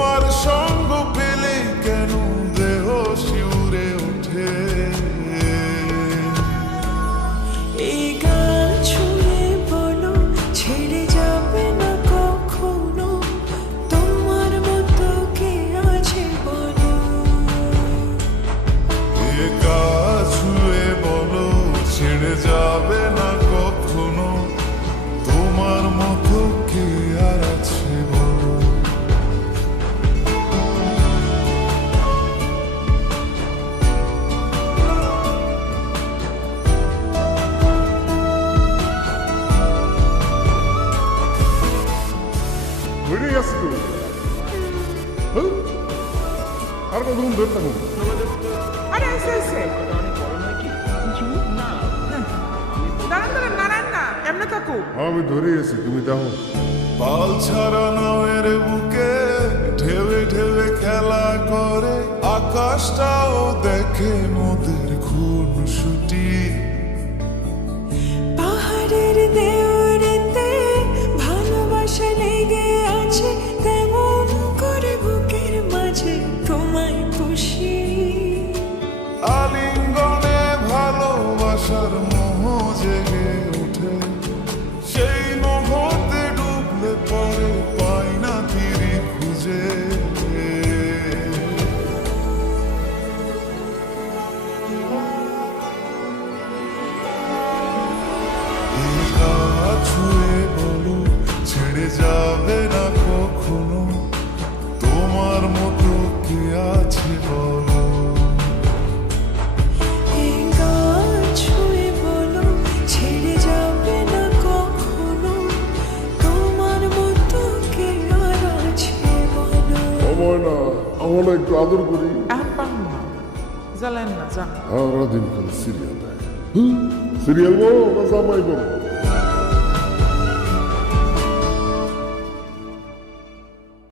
তোমার সঙ্গ পেলে কেন দেহ শিউরে ওঠে। এই গান ছুঁয়ে বলো ছেড়ে যাবে না কখনো, তোমার মতো কে আছে বলো। এ গান ছুঁয়ে বলো ছেড়ে যাবে না কখনো, তোমার মতো কে আর আছে বলো। বেরিয়ে যাচ্ছি তো আর কতক্ষণ ধরে থাকুন? আরে এসে এসে দাঁড়ান দাঁড়ান নারায়ণ না এমনি থাকো। আমি ধরে এসি, তুমি দেখো। পাল ছাড়া নাওয়ের বুকে ঢেউে ঢেউে খেলা করে, আকাশটাও দেখে নদীর খুনসুটি। পাহাড়ের দেওরেতে ভালোবাসা লেগে আছে, তেমন করে বুকের মাঝে তোমায় পুষি। আলিঙ্গনে ভালোবাসার মোহ জেগে ওঠে, সেই মোহতে ডুবলে পরে পাই না তীরে খুঁজে। এই গা ছুঁয়ে বলো ছেড়ে যাবে না কখনো, তোমার মতো কে আছে বলো। এই গান ছুঁয়ে বলো ছেড়ে যাবে না কখনো, তোমার মতো কে আর আছে বলো। সময় না, আমরা একটু আদর করি। এখন পান না জ্বালেন না যান। সারা দিন খালি সিরিয়াল দেয়। সিরিয়াল বলো না জামাই বলো?